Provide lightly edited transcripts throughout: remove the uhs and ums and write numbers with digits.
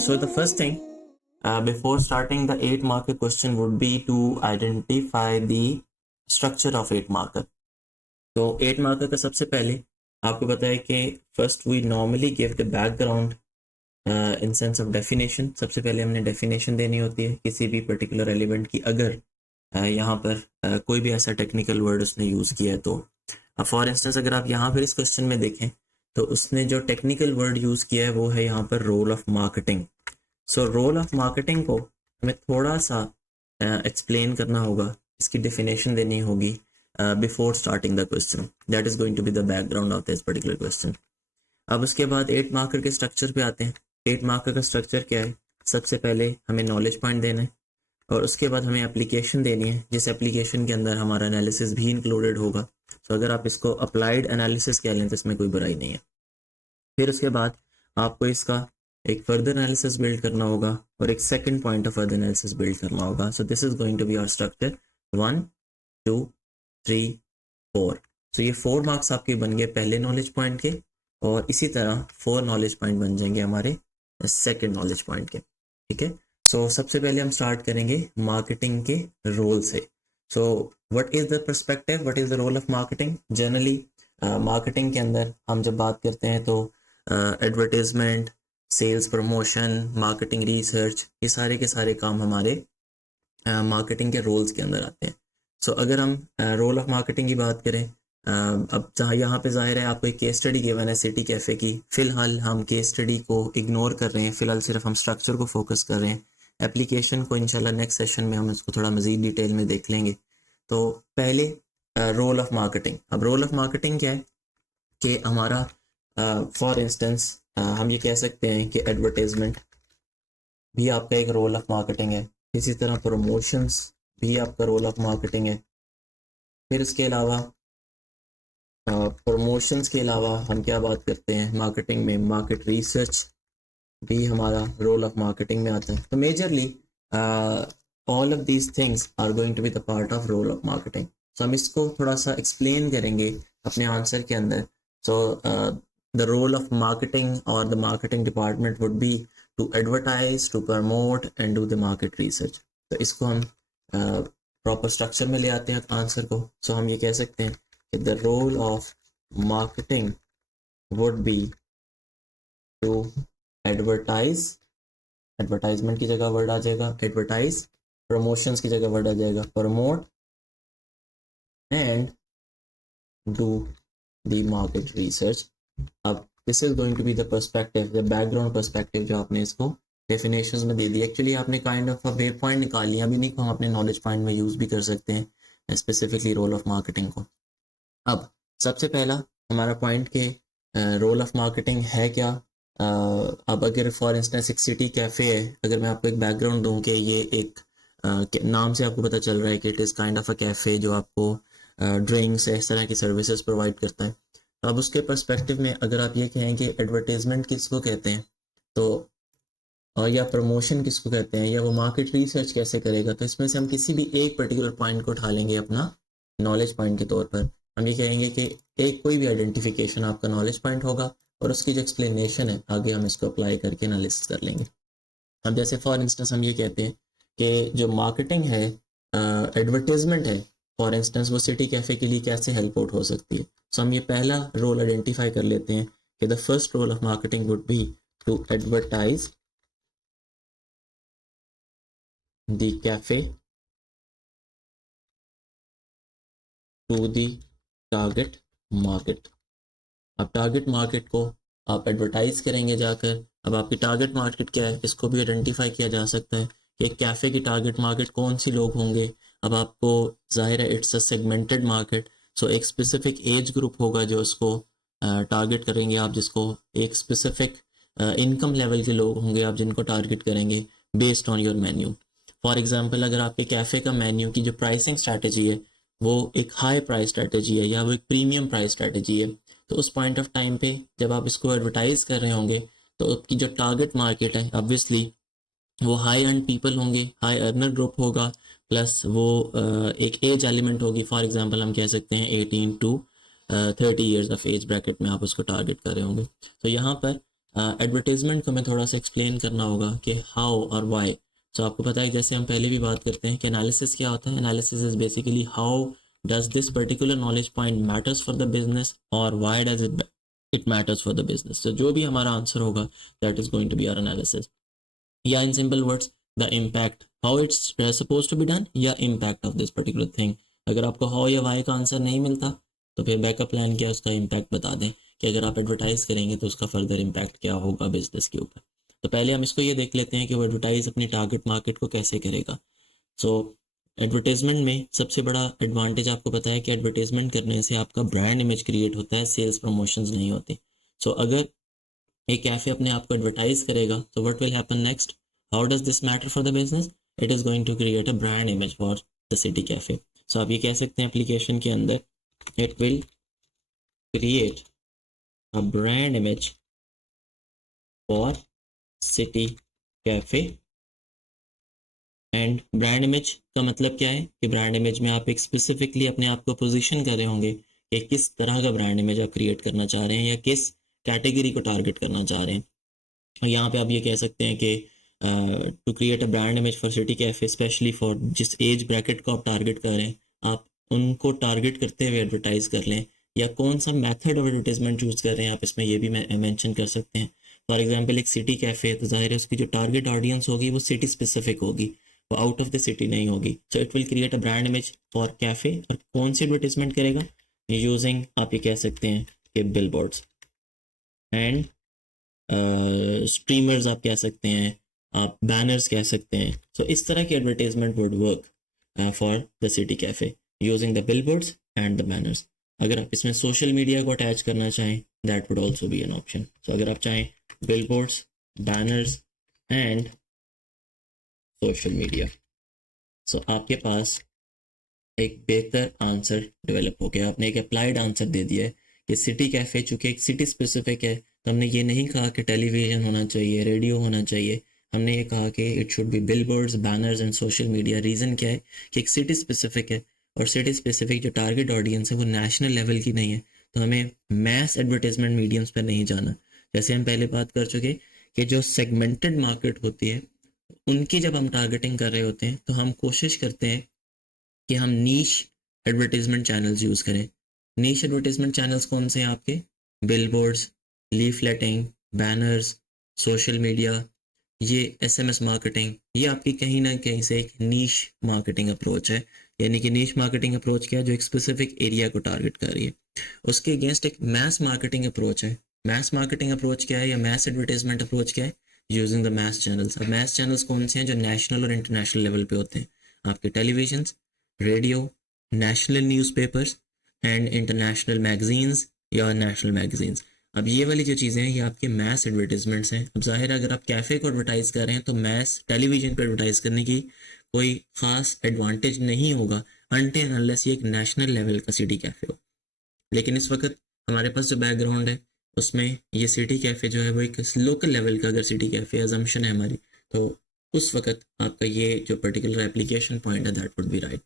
So the first thing before starting the 8 marker question would be to identify the structure of 8 marker. तो 8 marker का सबसे पहले आपको पता है कि first we normally give the background in sense of definition. सबसे पहले हमने definition देनी होती है किसी भी particular element की, अगर यहाँ पर कोई भी ऐसा technical word उसने यूज़ किया है तो फॉर इंस्टेंस अगर आप यहाँ पर इस क्वेश्चन में देखें तो उसने जो टेक्निकल वर्ड यूज़ किया है वो है यहाँ पर role of marketing. So role of marketing को हमें थोड़ा सा एक्सप्लेन करना होगा, इसकी डेफिनेशन देनी होगी before starting the question. That is going to be the background of this particular question. अब उसके बाद 8 मार्कर के स्ट्रक्चर पे आते हैं. 8 मार्कर का स्ट्रक्चर क्या है? सबसे पहले हमें नॉलेज पॉइंट देना है और उसके बाद हमें एप्लीकेशन देनी है, जिस एप्लीकेशन के अंदर हमारा एनालिसिस भी इंक्लूडेड होगा. तो अगर आप इसको अप्लाइड एनालिसिस कह लें तो इसमें कोई बुराई नहीं है. फिर उसके बाद आपको इसका एक फर्दर एनालिसिस बिल्ड करना होगा और एक second point of further analysis build करना होगा. So this is going to be our structure 1 2 3 4. So ये 4 मार्क्स आपके बन गए पहले नॉलेज पॉइंट के और इसी तरह 4 नॉलेज पॉइंट बन जाएंगे हमारे सेकंड नॉलेज पॉइंट के. ठीक है. सो सबसे पहले हम स्टार्ट करेंगे मार्केटिंग के रोल से. So what is the perspective, what is the role of marketing? Generally marketing के अंदर हम जब बात करते हैं तो advertisement, sales promotion, marketing research, ये सारे के सारे काम हमारे मार्केटिंग के रोल्स के अंदर आते हैं. सो अगर हम रोल ऑफ मार्केटिंग की बात करें, अब जहाँ यहाँ पे जाहिर है आपको एक केस स्टडी गिवन है सिटी कैफ़े की. फ़िलहाल हम केस स्टडी को इग्नोर कर रहे हैं, फ़िलहाल सिर्फ हम स्ट्रक्चर को फोकस कर रहे हैं. एप्लीकेशन को इंशाल्लाह नेक्स्ट सेशन में हम इसको थोड़ा मज़ीद डिटेल में देख लेंगे. तो पहले रोल ऑफ मार्केटिंग. अब रोल ऑफ मार्केटिंग क्या है कि हमारा फॉर इंस्टेंस हम ये कह सकते हैं कि एडवर्टाइजमेंट भी आपका एक रोल ऑफ मार्केटिंग है. इसी तरह प्रमोशंस भी आपका रोल ऑफ मार्केटिंग है. फिर इसके अलावा प्रमोशंस के अलावा हम क्या बात करते हैं मार्केटिंग में, मार्केट रिसर्च भी हमारा रोल ऑफ मार्केटिंग में आता है. तो majorly all of these things are going to be the part of role of marketing. So हम इसको थोड़ा सा एक्सप्लेन करेंगे अपने आंसर के अंदर. सो the role of marketing or the marketing department would be to advertise, to promote and do the market research. तो इसको हम प्रॉपर स्ट्रक्चर में ले आते हैं आंसर को. सो हम ये कह सकते हैं कि the role of marketing would be to advertise, advertisement की जगह वर्ड आ जाएगा एडवर्टाइज, प्रमोशंस की जगह वर्ड आ जाएगा promote and do the market research. अब this is going to be the perspective, the background perspective जो आपने इसको डेफिनेशंस में दे दी. एक्चुअली आपने kind of a way point निकाल लिया, अभी नहीं को हम अपने नॉलेज पॉइंट में यूज़ भी कर सकते हैं स्पेसिफिकली रोल ऑफ मार्केटिंग को. अब सबसे पहला हमारा पॉइंट के रोल ऑफ मार्केटिंग है क्या. अब अगर फॉर इंस्टेंस एक सिटी कैफ़े है, अगर मैं आपको एक बैकग्राउंड दूं कि ये एक नाम से आपको पता चल रहा है कि it is kind of a cafe जो आपको ड्रिंक्स इस तरह की सर्विसेज प्रोवाइड करता है. अब उसके पर्सपेक्टिव में अगर आप ये कहें कि एडवर्टाइजमेंट किसको कहते हैं तो और या प्रमोशन किसको कहते हैं या वो मार्केट रिसर्च कैसे करेगा, तो इसमें से हम किसी भी एक पर्टिकुलर पॉइंट को उठा लेंगे अपना नॉलेज पॉइंट के तौर पर. हम ये कहेंगे कि एक कोई भी आइडेंटिफिकेशन आपका नॉलेज पॉइंट होगा और उसकी जो एक्सप्लेनेशन है आगे हम इसको अप्लाई करके एनालिसिस कर लेंगे. अब जैसे फॉर इंस्टेंस हम ये कहते हैं कि जो मार्केटिंग है, एडवर्टाइजमेंट है, फॉर इंस्टेंस वो सिटी कैफ़े के लिए कैसे हेल्प आउट हो सकती है. सो हम ये पहला रोल आइडेंटिफाई कर लेते हैं कि the first role of marketing would be to advertise the cafe to the target market. अब टारगेट मार्केट को आप एडवर्टाइज करेंगे जाकर. अब आपकी टारगेट मार्केट क्या है इसको भी आइडेंटिफाई किया जा सकता है कि एक कैफ़े की टारगेट मार्केट कौन सी लोग होंगे. अब आपको जाहिर है इट्स अ सेगमेंटेड मार्केट. सो एक स्पेसिफिक एज ग्रुप होगा जो उसको टारगेट करेंगे आप, जिसको एक स्पेसिफिक इनकम लेवल के लोग होंगे आप जिनको टारगेट करेंगे based on your menu. For example अगर आपके कैफ़े का मेन्यू की जो प्राइसिंग स्ट्रैटेजी है वो एक हाई प्राइस स्ट्रैटेजी है या वो एक प्रीमियम प्राइस स्ट्रैटेजी है, तो उस पॉइंट ऑफ टाइम पे जब आप इसको एडवर्टाइज कर रहे होंगे तो आपकी जो टारगेट मार्केट है ऑब्वियसली वो हाई अर्न पीपल होंगे, हाई अर्नर ग्रुप होगा, प्लस वो एक एज एलिमेंट होगी. फॉर एग्जांपल हम कह सकते हैं 18 to 30 years of age bracket में आप उसको टारगेट कर रहे होंगे. तो यहाँ पर एडवर्टीजमेंट को हमें थोड़ा सा एक्सप्लेन करना होगा कि हाउ और वाई। तो आपको पता है, जैसे हम पहले भी बात करते हैं कि एनालिसिस क्या होता है। Analysis is basically how does this particular knowledge point matters for the business और why does it matters for the business. तो जो भी हमारा आंसर होगा that is going to be our analysis, या in simple words the impact, how it's suppose to be done, या impact of this particular thing. अगर आपको how या वाई का आंसर नहीं मिलता तो फिर बैकअप प्लान क्या, उसका इम्पैक्ट बता दें कि अगर आप एडवर्टाइज करेंगे तो उसका फर्दर इम्पैक्ट क्या होगा बिजनेस के ऊपर। तो पहले हम इसको ये देख लेते हैं कि वो एडवर्टाइज अपनी टारगेट मार्केट को कैसे करेगा। सो एडवर्टाइजमेंट में सबसे बड़ा एडवांटेज आपको पता है कि एडवर्टाइजमेंट करने से आपका ब्रांड इमेज क्रिएट होता है, सेल्स प्रमोशंस नहीं होते। सो अगर एक कैफे अपने आप को एडवर्टाइज करेगा तो what will happen next, how does this matter for the business, it is going to create a brand image for the city cafe. So आप ये कह सकते हैं एप्लीकेशन के अंदर, it will create a brand image for city cafe. And brand image का मतलब क्या है कि ब्रांड इमेज में आप एक स्पेसिफिकली अपने आप को पोजीशन कर रहे होंगे कि किस तरह का ब्रांड इमेज आप क्रिएट करना चाह रहे हैं या किस कैटेगरी को टारगेट करना चाह रहे हैं। और यहाँ पे आप ये कह सकते हैं कि to create a brand image for city cafe specially for जिस एज ब्रैकेट को आप टारगेट कर रहे हैं, आप उनको टारगेट करते हुए एडवर्टाइज कर लें, या कौन सा मेथड ऑफ एडवर्टाइजमेंट चूज कर रहे हैं आप इसमें ये भी मेंशन कर सकते हैं। फॉर एग्जांपल एक सिटी कैफे है तो जाहिर है उसकी जो टारगेट ऑडियंस होगी वो सिटी स्पेसिफिक होगी, वो आउट ऑफ द सिटी नहीं होगी। So it will create a brand image for cafe. और कौन सी एडवर्टाइजमेंट करेगा, यूजिंग आप ये कह सकते हैं कि बिल बोर्ड्स एंड स्ट्रीमर्स आप कह सकते हैं, आप बैनर्स कह सकते हैं। सो इस तरह की advertisement would work for the city cafe using the billboards and the banners. अगर आप इसमें सोशल मीडिया को अटैच करना चाहें that would also be an option. So अगर आप चाहें billboards, banners and social media, so आपके पास एक बेहतर आंसर डेवलप हो गया। आपने एक अप्लाइड आंसर दे दिया है कि सिटी कैफे चूंकि एक सिटी स्पेसिफिक है तो हमने ये नहीं कहा कि टेलीविजन होना चाहिए, रेडियो होना चाहिए, हमने ये कहा कि it should be billboards, banners and social media. Reason क्या है कि एक सिटी स्पेसिफिक है और सिटी स्पेसिफिक जो टारगेट ऑडियंस है वो नेशनल लेवल की नहीं है, तो हमें मैस एडवर्टाइजमेंट मीडियम्स पर नहीं जाना। जैसे हम पहले बात कर चुके कि जो सेगमेंटेड मार्केट होती है उनकी जब हम टारगेटिंग कर रहे होते हैं तो हम कोशिश करते हैं कि हम नीश एडवर्टाइजमेंट चैनल्स यूज़ करें। नीश एडवर्टाइजमेंट चैनल्स कौन से हैं आपके, billboards, leafleting, banners, social media, ये एसएमएस मार्केटिंग, ये आपकी कहीं ना कहीं से एक नीश मार्केटिंग अप्रोच है। यानी कि नीश मार्केटिंग अप्रोच क्या है, जो एक स्पेसिफिक एरिया को टारगेट कर रही है। उसके अगेंस्ट एक मैस मार्केटिंग अप्रोच है। मैस मार्केटिंग अप्रोच क्या है या मैस एडवर्टाइजमेंट अप्रोच क्या है, यूजिंग द मैस चैनल्स। अब मैस चैनल्स कौन से हैं, जो नेशनल और इंटरनेशनल लेवल पे होते हैं, आपके television, radio, national newspapers and international magazines या नेशनल मैगजीन्स। अब ये वाली जो चीज़ें हैं ये आपके मैस एडवर्टीजमेंट्स हैं। अब जाहिर है अगर आप कैफ़े को एडवर्टाइज़ कर रहे हैं तो मैस टेलीविज़न पर एडवर्टाइज़ करने की कोई ख़ास एडवांटेज नहीं होगा अनटिल अनलेस ये एक नेशनल लेवल का सिटी कैफ़े हो। लेकिन इस वक्त हमारे पास जो बैकग्राउंड है उसमें ये सिटी कैफ़े जो है वो एक लोकल लेवल का अगर सिटी कैफ़े अजम्पशन है हमारी, तो उस वक्त आपका ये जो पर्टिकुलर एप्लीकेशन पॉइंट है दैट वुड बी राइट।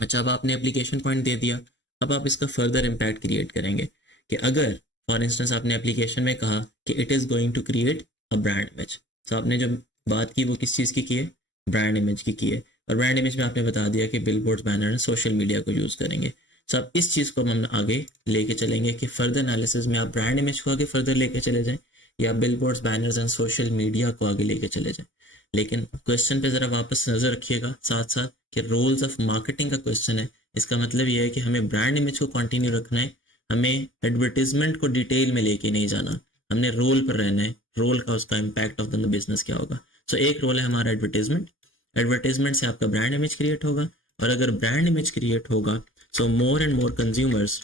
अच्छा, अब आपने एप्लीकेशन पॉइंट दे दिया, अब आप इसका फर्दर इम्पैक्ट क्रिएट करेंगे कि अगर फॉर इंस्टेंस आपने एप्लीकेशन में कहा कि it is going to create a brand image, तो आपने जो बात की वो किस चीज़ की है, ब्रांड इमेज की है। और ब्रांड इमेज में आपने बता दिया कि बिलबोर्ड्स, बैनर, सोशल मीडिया को यूज़ करेंगे। सो अब इस चीज़ को हम आगे लेके चलेंगे कि फर्दर एनालिसिस में आप ब्रांड इमेज को आगे फर्दर लेके चले जाएँ या billboards, banners and social media को आगे लेके चले जाएँ। लेकिन क्वेश्चन पे ज़रा वापस नज़र रखिएगा साथ साथ कि रोल्स ऑफ मार्केटिंग का क्वेश्चन है। इसका मतलब ये है कि हमें ब्रांड इमेज को कंटिन्यू रखना है, हमें एडवर्टीजमेंट को डिटेल में लेके नहीं जाना, हमने रोल पर रहना है, रोल का उसका इम्पैक्ट ऑफ द बिजनेस क्या होगा। सो एक रोल है हमारा एडवर्टीजमेंट, एडवर्टीजमेंट से आपका ब्रांड इमेज क्रिएट होगा, और अगर ब्रांड इमेज क्रिएट होगा so more and more consumers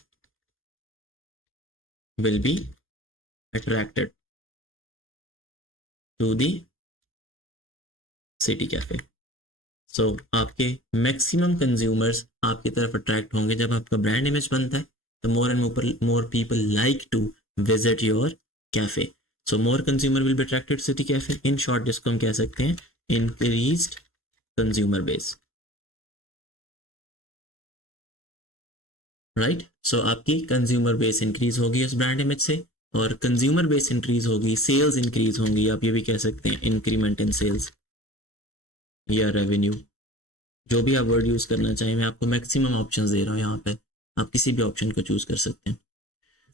will be attracted to the city cafe. So आपके मैक्सिमम कंज्यूमर्स आपकी तरफ अट्रैक्ट होंगे जब आपका ब्रांड इमेज बनता है, तो more and more people like to visit your cafe. So more consumer will be attracted city cafe. In short जिसको हम कह सकते हैं increased consumer base, right. So आपकी कंज्यूमर बेस इंक्रीज होगी उस ब्रांड इमेज से, और कंज्यूमर बेस इंक्रीज होगी, सेल्स इंक्रीज होंगी, आप ये भी कह सकते हैं इंक्रीमेंट इन सेल्स या रेवेन्यू, जो भी आप वर्ड यूज़ करना चाहें। मैं आपको मैक्सिमम ऑप्शंस दे रहा हूँ यहाँ पे, आप किसी भी ऑप्शन को चूज़ कर सकते हैं।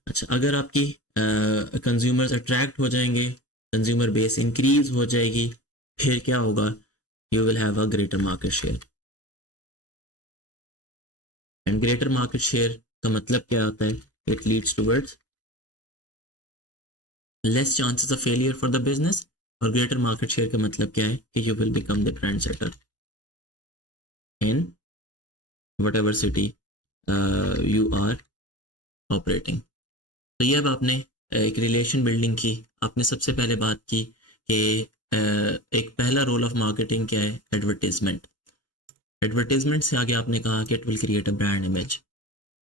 अच्छा, अगर आपकी कंज्यूमर्स अट्रैक्ट हो जाएंगे, कंज्यूमर बेस इंक्रीज हो जाएगी, फिर क्या होगा? You will have a greater market share. And greater market share का मतलब क्या होता है? It leads towards less chances of failure for the business. और ग्रेटर मार्केट शेयर का मतलब क्या है? कि you will become the trend setter in whatever city you are operating. तो ये अब आपने एक रिलेशन बिल्डिंग की, आपने सबसे पहले बात की कि एक पहला रोल ऑफ मार्केटिंग क्या है? एडवर्टीजमेंट। एडवर्टीजमेंट से आगे आपने कहा कि it will create a brand image.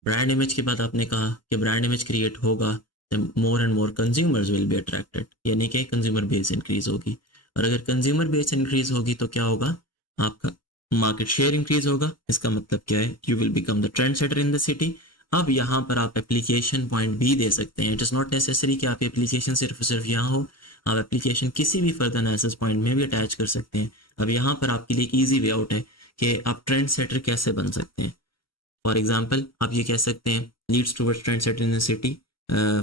Brand image के बाद आपने कहा कि ब्रांड इमेज क्रिएट होगा तो more and more consumers will be attracted, यानी कि कंज्यूमर बेस इंक्रीज होगी। और अगर कंज्यूमर बेस इंक्रीज होगी तो क्या होगा? आपका मार्केट शेयर इंक्रीज होगा। इसका मतलब क्या है? You will become the trend setter in the city. अब यहाँ पर आप एप्लीकेशन पॉइंट भी दे सकते हैं। इट इज़ नॉट नेसेसरी कि आप एप्लीकेशन सिर्फ यहाँ हो, आप एप्लीकेशन किसी भी फर्दर एनालिसिस पॉइंट में भी अटैच कर सकते हैं। अब यहाँ पर आपके लिए एक ईजी वे आउट है कि आप ट्रेंड सेटर कैसे बन सकते हैं। फॉर एग्जाम्पल आप ये कह सकते हैं leads towards trend setter in the city.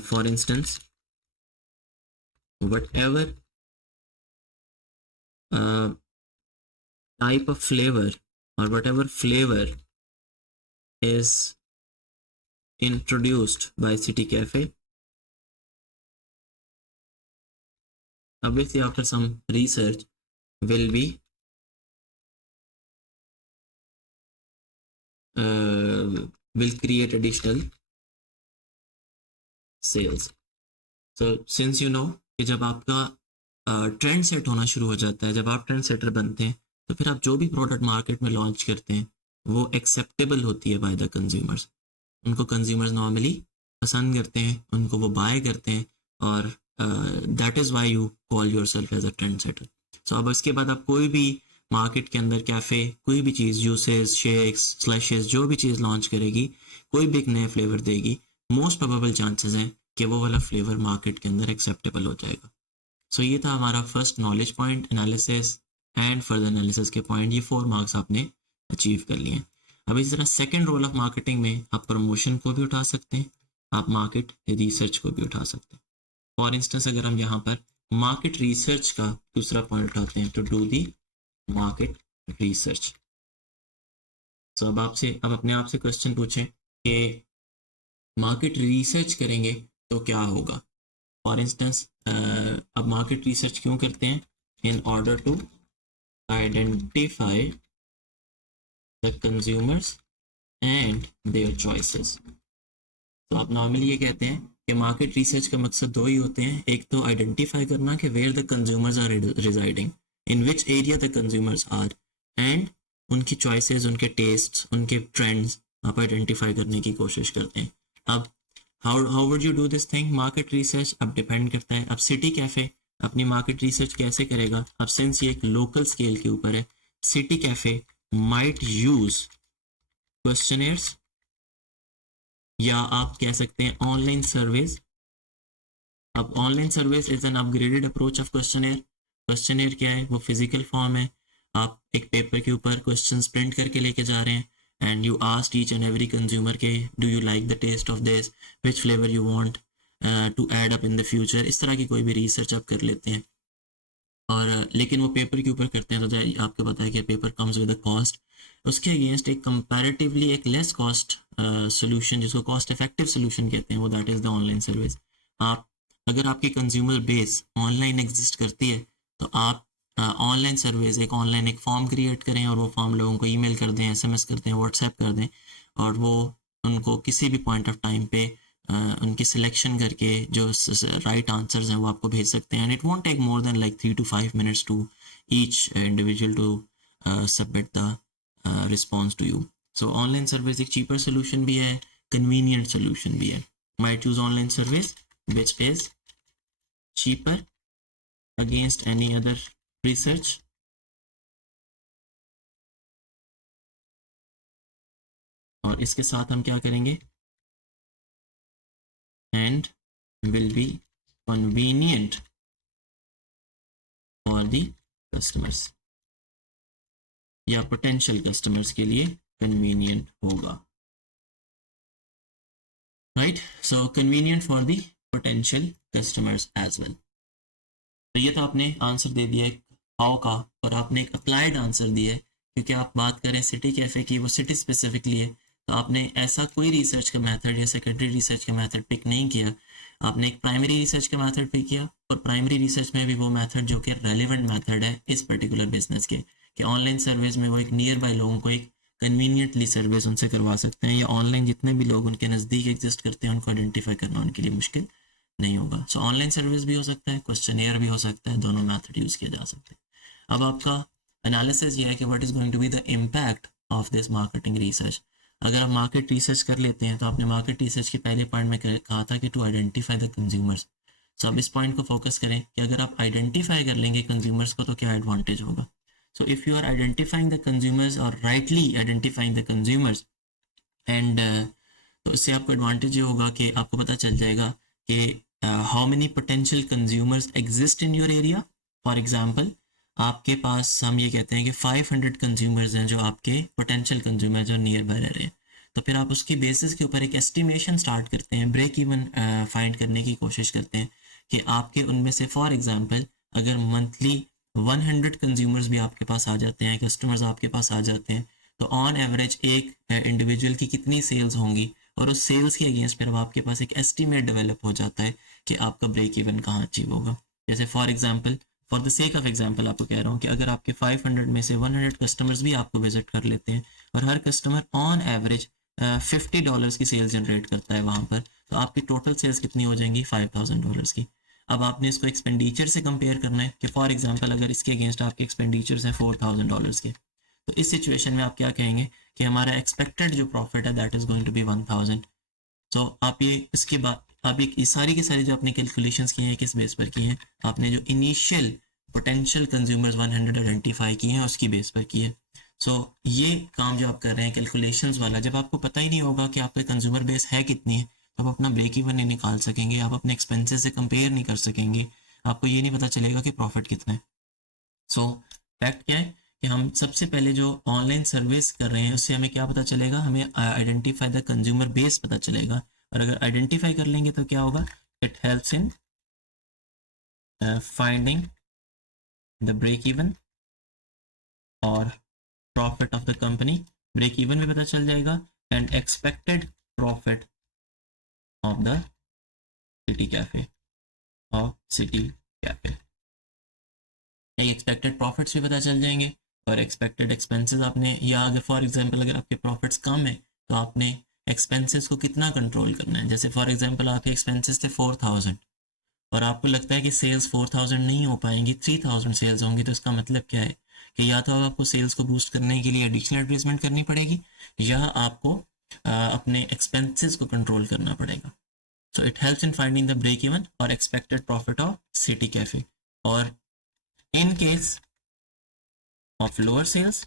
For instance, whatever type of flavor or whatever flavor is introduced by City Cafe, obviously after some research will be will create additional sales. So since you know कि जब आपका trend set होना शुरू हो जाता है, जब आप ट्रेंड सेटर बनते हैं, तो फिर आप जो भी प्रोडक्ट मार्केट में लॉन्च करते हैं वो एक्सेप्टेबल होती है बाय द कंज्यूमर्स। उनको कंज्यूमर्स नॉर्मली पसंद करते हैं, उनको वो बाय करते हैं, और that is why you call yourself as a trend setter. So अब इसके बाद आप कोई भी मार्केट के अंदर कैफ़े कोई भी चीज़, जूसेस, शेक्स, स्लैशेस, जो भी चीज़ लॉन्च करेगी, कोई भी एक नया फ्लेवर देगी, मोस्ट प्रोबेबल चांसेस हैं कि वो वाला फ्लेवर मार्केट के अंदर एक्सेप्टेबल हो जाएगा। सो ये था हमारा first knowledge point, analysis and further analysis के पॉइंट। ये 4 मार्क्स आपने अचीव कर लिए हैं। अब इस तरह सेकेंड रोल ऑफ मार्केटिंग में आप प्रमोशन को भी उठा सकते हैं, आप मार्केट रिसर्च को भी उठा सकते हैं। फॉर इंस्टेंस अगर हम यहाँ पर मार्केट रिसर्च का दूसरा पॉइंट उठाते हैं तो डू दी मार्केट रिसर्च। तो अब अपने आप से क्वेश्चन पूछें कि मार्केट रिसर्च करेंगे तो क्या होगा। फॉर इंस्टेंस अब मार्केट रिसर्च क्यों करते हैं? In order to identify the consumers and their choices. तो आप नॉर्मली ये कहते हैं कि मार्केट रिसर्च का मकसद दो ही होते हैं। एक तो आइडेंटिफाई करना कि where the consumers are residing, in which area the consumers are, and उनकी चॉइसेस, उनके टेस्ट, उनके ट्रेंड्स आप आइडेंटिफाई करने की कोशिश करते हैं। अब how would you do this thing? Market research अब डिपेंड करता है। अब सिटी कैफे अपनी मार्केट रिसर्च कैसे करेगा? अब सिंस ये एक लोकल स्केल के ऊपर है, city cafe might use questionnaires, या आप कह सकते हैं ऑनलाइन सर्वेज। अब online surveys is an upgraded approach of questionnaire. Questionnaire क्या है? वो फिजिकल फॉर्म है। आप एक पेपर के ऊपर क्वेश्चंस प्रिंट करके लेके जा रहे हैं and you ask each and every consumer के do you like the taste of this, which flavour you want to add up in the future. इस तरह की कोई भी रिसर्च आप कर लेते हैं। और लेकिन वो पेपर के ऊपर करते हैं तो आपको पता है कि paper comes with a cost. उसके अगेंस्ट एक कंपैरेटिवली एक लेस कॉस्ट सोल्यूशन, जिसको कॉस्ट इफेक्टिव सोल्यूशन कहते हैं, वो that is the online service. आप अगर आपकी कंज्यूमर बेस ऑनलाइन एग्जिस्ट करती है तो आप ऑनलाइन सर्विस एक फॉर्म क्रिएट करें और वो फॉर्म लोगों को ईमेल कर दें, एसएमएस कर दें, व्हाट्सएप कर दें, और वो उनको किसी भी पॉइंट ऑफ टाइम पे उनकी सिलेक्शन करके जो राइट आंसर्स हैं वो आपको भेज सकते हैं। And it won't take more than like 3 to 5 minutes to each individual to submit the response to you. So online service एक चीपर सोल्यूशन भी है, कन्वीनियंट सोल्यूशन भी है। Might use online service which is cheaper against any other research. और इसके साथ हम क्या करेंगे? And will be convenient for the customers, या potential customers के लिए convenient होगा, right? So convenient for the potential customers as well. तो ये तो आपने आंसर दे दिया एक हाउ का, और आपने एक अप्लाइड आंसर दिया है, क्योंकि आप बात करें सिटी कैफ़े की, वो सिटी स्पेसिफिकली है, तो आपने ऐसा कोई रिसर्च का मेथड या सेकेंडरी रिसर्च का मेथड पिक नहीं किया, आपने एक प्राइमरी रिसर्च का मेथड पिक किया, और प्राइमरी रिसर्च में भी वो मेथड जो कि रेलिवेंट मेथड है इस पर्टिकुलर बिजनेस के, कि ऑनलाइन सर्विस में वो एक नियर बाय लोगों को एक कन्वीनियंटली सर्विस उनसे करवा सकते हैं, या ऑनलाइन जितने भी लोग उनके नज़दीक एग्जिस्ट करते हैं उनको आइडेंटिफाई करना उनके लिए मुश्किल नहीं होगा। सो ऑनलाइन सर्विस भी हो सकता है, क्वेश्चनियर भी हो सकता है, दोनों मेथड यूज़ किया जा सकता है। अब आपका एनालिसिस ये है कि what is going to be the impact of this marketing research. अगर आप मार्केट रिसर्च कर लेते हैं तो आपने मार्केट रिसर्च के पहले पॉइंट में कहा था कि टू आइडेंटिफाई द कंज्यूमर्स। सो अब इस पॉइंट को फोकस करें कि अगर आप आइडेंटिफाई कर लेंगे कंज्यूमर्स को तो क्या एडवांटेज होगा। So if you are identifying the consumers और rightly identifying the consumers and तो इससे आपको एडवांटेज ये होगा कि आपको पता चल जाएगा कि how many potential consumers exist in your area. For example आपके पास हम ये कहते हैं कि 500 कंज्यूमर्स हैं जो आपके पोटेंशियल कंज्यूमर जो नियर बाय रह रहे हैं, तो फिर आप उसकी बेसिस के ऊपर एक एस्टिमेशन स्टार्ट करते हैं, ब्रेक इवन फाइंड करने की कोशिश करते हैं कि आपके उनमें से फॉर एग्जांपल अगर मंथली 100 कंज्यूमर्स भी आपके पास आ जाते हैं, कस्टमर्स आपके पास आ जाते हैं, तो ऑन एवरेज एक इंडिविजुअल की कितनी सेल्स होंगी, और उस सेल्स के अगेंस्ट फिर आपके पास एक एस्टीमेट डेवलप हो जाता है कि आपका ब्रेक इवन कहाँ अचीव होगा। जैसे for example, for the sake of example आपको कह रहा हूँ कि अगर आपके 500 में से 100 कस्टमर्स भी आपको विजिट कर लेते हैं और हर कस्टमर ऑन एवरेज $50 की सेल्स जनरेट करता है वहाँ पर, तो आपकी टोटल सेल्स कितनी हो जाएंगी, $5000 की। अब आपने इसको एक्सपेंडिचर से कंपेयर करना है कि फॉर एग्जांपल अगर इसके अगेंस्ट आपके एक्सपेंडिचर्स हैं $4000 के, तो इस सिचुएशन में आप क्या कहेंगे कि हमारा एक्सपेक्टेड जो प्रॉफिट है that is going to be 1000। सो आप ये इसके बाद आप एक सारी की सारी जो आपने कैलकुलेशंस की हैं किस बेस पर की हैं, आपने जो इनिशियल पोटेंशियल कंज्यूमर्स 100 आइडेंटिफाई किए हैं उसकी बेस पर की है। सो ये काम जो आप कर रहे हैं कैलकुलेशंस वाला, जब आपको पता ही नहीं होगा कि आपका कंज्यूमर बेस है कितनी है, तो आप अपना ब्रेक इवन नहीं निकाल सकेंगे, आप अपने एक्सपेंसेस से कंपेयर नहीं कर सकेंगे, आपको ये नहीं पता चलेगा कि प्रॉफिट कितना है। सो फैक्ट क्या है कि हम सबसे पहले जो ऑनलाइन सर्विस कर रहे हैं उससे हमें क्या पता चलेगा, हमें आइडेंटिफाई द कंज्यूमर बेस पता चलेगा, और अगर आइडेंटिफाई कर लेंगे तो क्या होगा, it helps in finding the break even और profit of the company. Break even भी पता चल जाएगा and expected profit of the city cafe expected profits भी पता चल जाएंगे और एक्सपेक्टेड एक्सपेंसेस आपने, या अगर फॉर एग्जांपल अगर आपके प्रॉफिट्स कम है तो आपने एक्सपेंसेस को कितना कंट्रोल करना है। जैसे फॉर एग्जांपल आपके एक्सपेंसेस थे 4000 और आपको लगता है कि सेल्स 4000 नहीं हो पाएंगी, 3000 सेल्स होंगी, तो इसका मतलब क्या है कि या तो आपको सेल्स को बूस्ट करने के लिए एडिशनल एडवर्टाइजमेंट करनी पड़ेगी या आपको अपने एक्सपेंसेस को कंट्रोल करना पड़ेगा। So it helps in finding the break even और expected profit of city cafe. और in case of lower sales,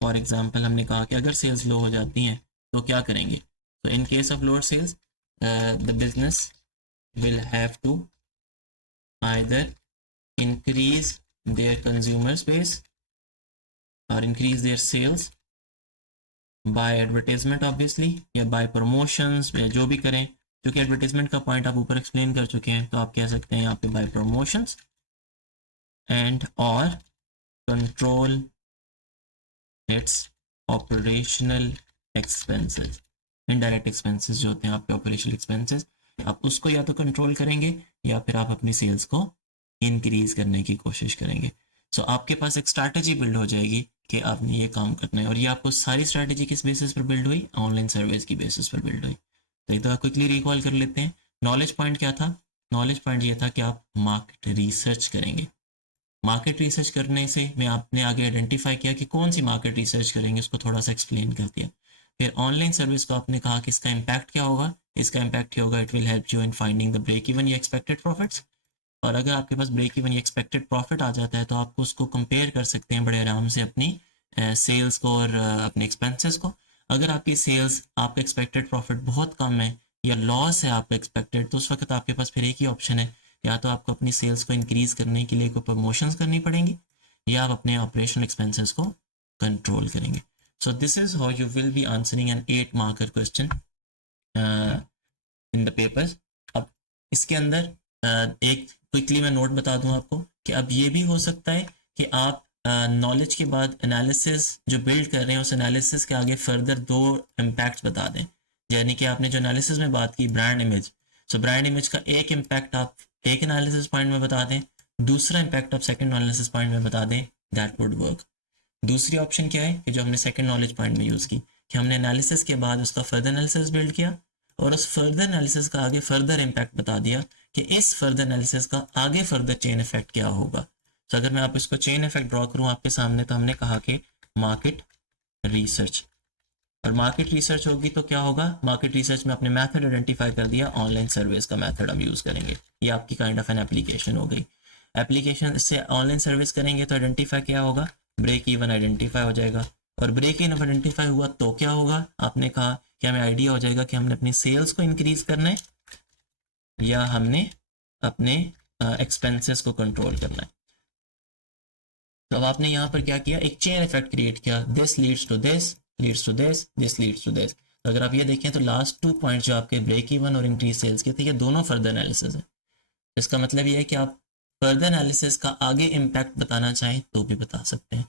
for example हमने कहा कि अगर सेल्स लो हो जाती हैं तो क्या करेंगे, तो in case of lower sales the business will have to either increase their consumers base और increase their sales by advertisement obviously, या बाय प्रमोशंस, या जो भी करें, क्योंकि एडवर्टाइजमेंट का पॉइंट आप ऊपर एक्सप्लेन कर चुके हैं, तो आप कह सकते हैं यहाँ पे बाय प्रमोशंस एंड और control it's operational expenses. Indirect expenses जो होते हैं आपके ऑपरेशनल एक्सपेंसेस, आप उसको या तो कंट्रोल करेंगे या फिर आप अपनी सेल्स को इंक्रीज करने की कोशिश करेंगे। सो आपके पास एक स्ट्रैटेजी बिल्ड हो जाएगी कि आपने ये काम करना है, और ये आपको सारी स्ट्रैटेजी किस बेसिस पर बिल्ड हुई, ऑनलाइन सर्विस की बेसिस पर बिल्ड हुई। तो एक तो क्विकली रिकॉल कर लेते हैं, नॉलेज पॉइंट क्या था, नॉलेज पॉइंट ये था कि आप मार्केट रिसर्च करेंगे। मार्केट रिसर्च करने से मैं आपने आगे आइडेंटिफाई किया कि कौन सी मार्केट रिसर्च करेंगे, उसको थोड़ा सा एक्सप्लेन कर दिया। फिर ऑनलाइन सर्विस को आपने कहा कि इसका इम्पैक्ट क्या होगा, इसका इम्पैक्ट क्या होगा, it will help you in finding the break even या एक्सपेक्टेड प्रॉफिट्स। और अगर आपके पास ब्रेक इवन या एक्सपेक्टेड प्रॉफिट आ जाता है तो आपको उसको कंपेयर कर सकते हैं बड़े आराम से अपनी सेल्स को और अपने एक्सपेंसेस को। अगर आपकी सेल्स, आपका एक्सपेक्टेड प्रॉफिट बहुत कम है या लॉस है आपका एक्सपेक्टेड, तो उस वक्त आपके पास फिर एक ही ऑप्शन है, या तो आपको अपनी सेल्स को इंक्रीज करने के लिए कोई प्रमोशंस करनी पड़ेंगी, या आप अपने ऑपरेशनल एक्सपेंसेस को कंट्रोल करेंगे. So this is how you will be answering an 8 marker question in the paper. अब इसके अंदर एक क्विकली मैं नोट बता दूं आपको कि अब ये भी हो सकता है कि आप नॉलेज के बाद एनालिसिस जो बिल्ड कर रहे हैं उस एनालिसिस के आगे फर्दर 2 इम्पैक्ट्स बता दें. यानी कि आपने जो एनालिसिस में बात की brand image, so brand image का एक इम्पैक्ट आप एक एनालिसिस पॉइंट में बता दें, दूसरा इम्पैक्ट आप सेकंड एनालिसिस पॉइंट में बता दें. That would work. दूसरी ऑप्शन क्या है कि जो हमने सेकंड नॉलेज पॉइंट में यूज़ की, कि हमने एनालिसिस के बाद उसका फर्दर एनालिसिस बिल्ड किया और उस फर्दर एनालिसिस का आगे फर्दर इम्पैक्ट बता दिया कि इस फर्दर एनालिसिस का आगे फर्दर चेन इफेक्ट क्या होगा. तो अगर मैं आप इसको चेन इफेक्ट ड्रॉ करूँ आपके सामने, तो हमने कहा कि मार्केट रिसर्च, और मार्केट रिसर्च होगी तो क्या होगा, मार्केट रिसर्च में आपने मेथड आइडेंटिफाई कर दिया, ऑनलाइन सर्विस का मेथड हम यूज़ करेंगे. ये आपकी काइंड ऑफ एन एप्लीकेशन हो गई. एप्लीकेशन से ऑनलाइन सर्विस करेंगे तो आइडेंटिफाई क्या होगा, ब्रेक इवन आइडेंटिफाई हो जाएगा. और ब्रेक इवन आइडेंटिफाई हुआ तो क्या होगा, आपने कहा कि हमें आइडिया हो जाएगा कि हमने अपनी सेल्स को इंक्रीज करना है या हमने अपने एक्सपेंसेस को कंट्रोल करना है. तो अब आपने यहाँ पर क्या किया, एक चेन इफेक्ट क्रिएट किया, this leads to this, leads to this, this leads to this. तो अगर आप ये देखें तो लास्ट 2 पॉइंट्स जो आपके ब्रेक इवन और इंक्रीज सेल्स के थे, ये दोनों फर्दर एनालिसिस है. इसका मतलब ये है कि आप फर्दर एनालिसिस का आगे इम्पैक्ट बताना चाहें तो भी बता सकते हैं.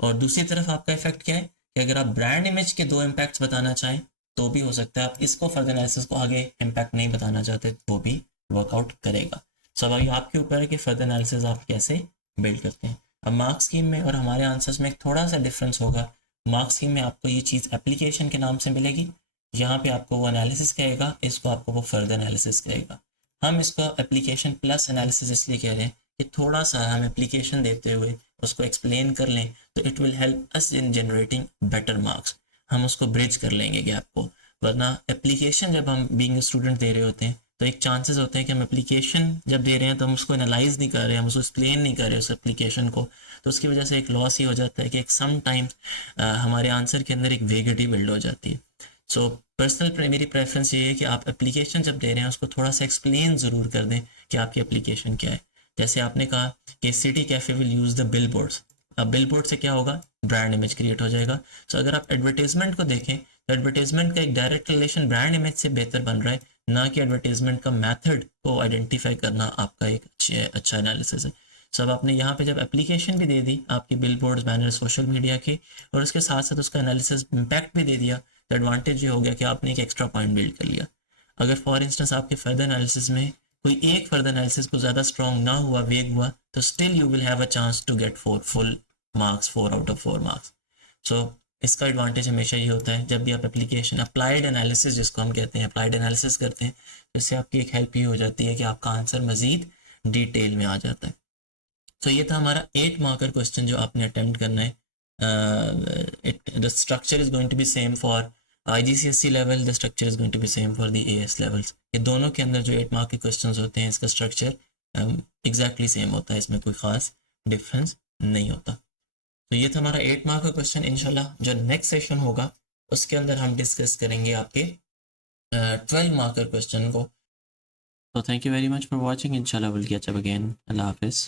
और दूसरी तरफ आपका इफेक्ट क्या है कि अगर आप ब्रांड इमेज के 2 इम्पैक्ट्स बताना चाहें तो भी हो सकता है. आप इसको फर्दर एनालिसिस को आगे इम्पैक्ट नहीं बताना चाहते तो भी वर्कआउट करेगा. सो अब आपके ऊपर है कि फर्दर एनालिसिस आप कैसे बिल्ड करते हैं. अब मार्क्स स्कीम में और हमारे आंसर्स में थोड़ा सा डिफरेंस होगा. मार्क्स स्कीम में आपको ये चीज़ एप्लीकेशन के नाम से मिलेगी, यहाँ पे आपको वो एनालिसिस कहेगा, इसको आपको वो फर्दर एनालिसिस कहेगा. हम इसको एप्लीकेशन प्लस एनालिसिस इसलिए कह रहे हैं कि थोड़ा सा हम एप्लीकेशन देते हुए उसको एक्सप्लेन कर लें तो it will help us in generating better marks. हम उसको ब्रिज कर लेंगे गैप को. वरना एप्लीकेशन जब हम बीइंग स्टूडेंट दे रहे होते हैं तो एक चांसेस होते हैं कि हम एप्लीकेशन जब दे रहे हैं तो हम उसको एनालाइज नहीं कर रहे, हम उसको एक्सप्लेन नहीं कर रहे उस एप्लीकेशन को, तो उसकी वजह से एक लॉस ही हो जाता है कि एक सम टाइम्स हमारे आंसर के अंदर एक वेगिटी बिल्ड हो जाती है. सो पर्सनल मेरी प्रेफरेंस ये है कि आप एप्लीकेशन जब दे रहे हैं उसको थोड़ा सा एक्सप्लेन ज़रूर कर दें कि आपकी एप्लीकेशन क्या है. जैसे आपने कहा कि city cafe will use the bill boards. अब बिल बोर्ड से क्या होगा, ब्रांड इमेज क्रिएट हो जाएगा. सो अगर आप एडवर्टीजमेंट को देखें तो एडवर्टीजमेंट का एक डायरेक्ट रिलेशन ब्रांड इमेज से बेहतर बन रहा है, ना कि एडवर्टीजमेंट का मेथड को आइडेंटिफाई करना आपका एक अच्छा एनालिसिस है. सो अब आपने यहाँ पे जब एप्लीकेशन भी दे दी आपकी bill boards banner social media के, और उसके साथ साथ उसका एनालिसिस इम्पैक्ट भी दे दिया, तो एडवांटेज ये हो गया कि आपने एक एक्स्ट्रा पॉइंट बिल्ड कर लिया. अगर फॉर इंस्टेंस आपके फर्दर एनालिसिस में कोई एक फर्दर एनालिसिस को ज़्यादा स्ट्रॉन्ग ना हुआ, वेग हुआ, तो still you will have a chance to get 4 full marks, 4 out of 4 marks. So इसका एडवांटेज हमेशा ये होता है जब भी आप एप्लीकेशन अप्लाइड एनालिसिस जिसको हम कहते हैं अप्लाइड एनालिसिस करते हैं, तो इससे आपकी एक हेल्प ही हो जाती है कि आपका आंसर मज़ीद डिटेल में आ जाता है. तो ये था हमारा 8 मार्कर क्वेश्चन जो आपने अटेम्प्ट करना है. The structure is going to be same for IGCSE level, the structure is going to be same for the AS levels. ये दोनों के अंदर जो 8 मार्क के क्वेश्चंस होते हैं इसका स्ट्रक्चर एग्जैक्टली सेम होता है, इसमें कोई ख़ास डिफरेंस नहीं होता. तो ये था हमारा 8 मार्क का क्वेश्चन. इंशाल्लाह जो नेक्स्ट सेशन होगा उसके अंदर हम डिस्कस करेंगे आपके 12 मार्कर क्वेश्चन को. So thank you very much for watching. Inshallah we'll catch up again. Allah Hafiz.